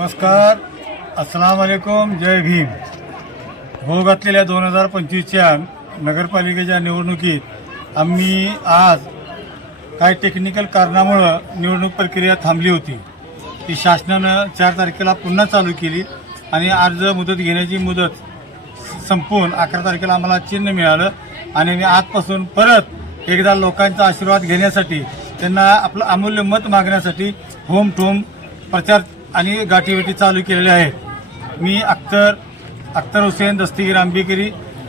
नमस्कार, अस्सलाम वालेकुम, जय भीम. होऊ घातलेल्या 2025च्या नगरपालिकेच्या निवडणुकीत आम्ही आज काही टेक्निकल कारणामुळं निवडणूक प्रक्रिया थांबली होती. ती शासनानं 4 तारखेला पुन्हा चालू केली आणि अर्ज मुदत घेण्याची मुदत संपून 11 तारखेला आम्हाला चिन्ह मिळालं आणि मी आजपासून परत एकदा लोकांचा आशीर्वाद घेण्यासाठी, त्यांना आपलं अमूल्य मत मागण्यासाठी होम टू होम प्रचार आणि गाठीभेटी चालू केलेल्या आहेत. मी अख्तर हुसेन दस्तगीर आंबेकरी,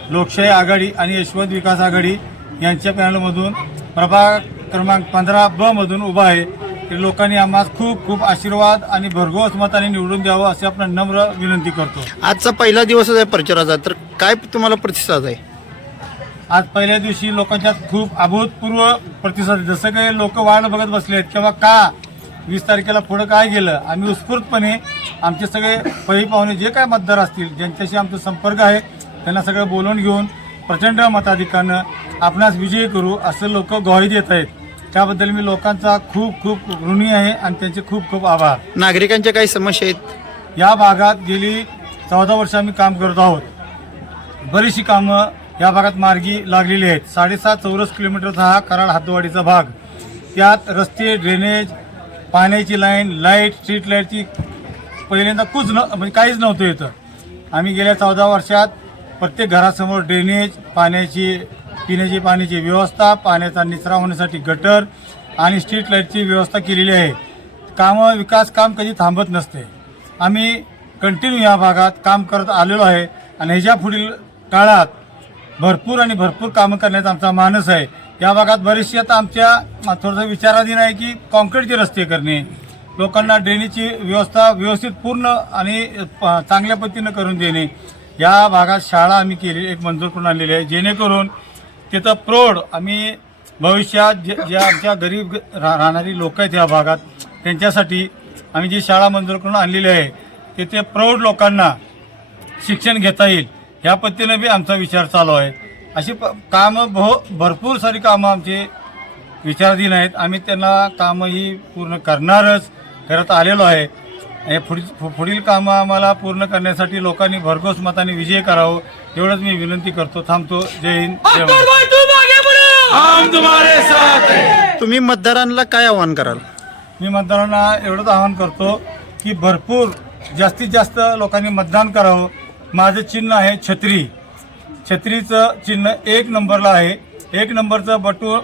लोकशाही आघाडी आणि यशवंत विकास आघाडी यांच्या पॅनलमधून प्रभाग क्रमांक 15B मधून उभा आहे. ते लोकांनी आम्हाला खूप खूप आशीर्वाद आणि भरघोस मताने निवडून द्यावं अशी आपण नम्र विनंती करतो. आजचा पहिला दिवसच आहे प्रचाराचा, तर काय तुम्हाला प्रतिसाद आहे? आज पहिल्या दिवशी लोकांच्यात खूप अभूतपूर्व प्रतिसाद आहे. जसं काही लोक वाट बघत बसले आहेत किंवा का 20 तारखेला पुढं काय गेलं, आम्ही उत्स्फूर्तपणे आमचे सगळे पै पाहुणे जे काय मतदार असतील, ज्यांच्याशी आमचा संपर्क आहे, त्यांना सगळं बोलवून घेऊन प्रचंड मताधिक्यानं आपणास विजयी करू असं लोक ग्वाही देत आहेत. त्याबद्दल मी लोकांचा खूप खूप ऋणी आहे आणि त्यांचे खूप खूप आभार. नागरिकांच्या काही समस्या आहेत? या भागात गेली 14 वर्ष आम्ही काम करत आहोत. बरीचशी कामं या भागात मार्गी लागलेली आहेत. 7.5 चौरस किलोमीटरचा हा कराड हातवाडीचा भाग. त्यात रस्ते, ड्रेनेज, पाण्याची लाईट, स्ट्रीट लाईटची पहिल्यांदा म्हणजे काहीच नव्हतं इथं. आम्ही गेल्या 14 वर्षात प्रत्येक घरासमोर ड्रेनेज, पिण्याची पाण्याची व्यवस्था, पाण्याचा निचरा होण्यासाठी गटर आणि स्ट्रीट लाईटची व्यवस्था केलेली आहे. विकास काम कधी थांबत नसते. आम्ही कंटिन्यू या भागात काम करत आलेलो आहे आणि ह्याच्या पुढील काळात भरपूर कामं करण्याचा आमचा मानस आहे. या भागात बरीचशी आता आमच्या थोडंसं विचाराधीन आहे की कॉन्क्रीटचे रस्ते करणे, लोकांना ड्रेनेजची व्यवस्था व्यवस्थित पूर्ण आणि चांगल्या पद्धतीनं करून देणे. या भागात शाळा आम्ही केली, एक मंजूर करून आणलेली आहे, जेणेकरून तिथं प्रौढ आम्ही भविष्यात ज्या आमच्या गरीब राहणारी लोक आहेत या भागात, त्यांच्यासाठी आम्ही जी शाळा मंजूर करून आणलेली आहे, तिथे प्रौढ लोकांना शिक्षण घेता येईल ह्या पद्धतीनं बी आमचा विचार चालू आहे. अशी कामं भरपूर सारी कामं आमचे विचाराधीन आहेत. आम्ही त्यांना कामं ही पूर्ण करत आलेलो आहे. पुढील कामं आम्हाला पूर्ण करण्यासाठी लोकांनी भरघोस मताने विजय करावं एवढंच मी विनंती करतो. थांबतो. जय हिंद, जय महाराष्ट्र. तुम्ही मतदारांना काय आवाहन कराल? मी मतदारांना एवढंच आवाहन करतो की जास्तीत जास्त लोकांनी मतदान करावं. माझं चिन्ह आहे छत्री. छत्रीचं चिन्ह 1 नंबरला आहे. 1 नंबरचं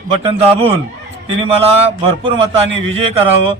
बटन दाबून तिने मला भरपूर मताने विजय करावं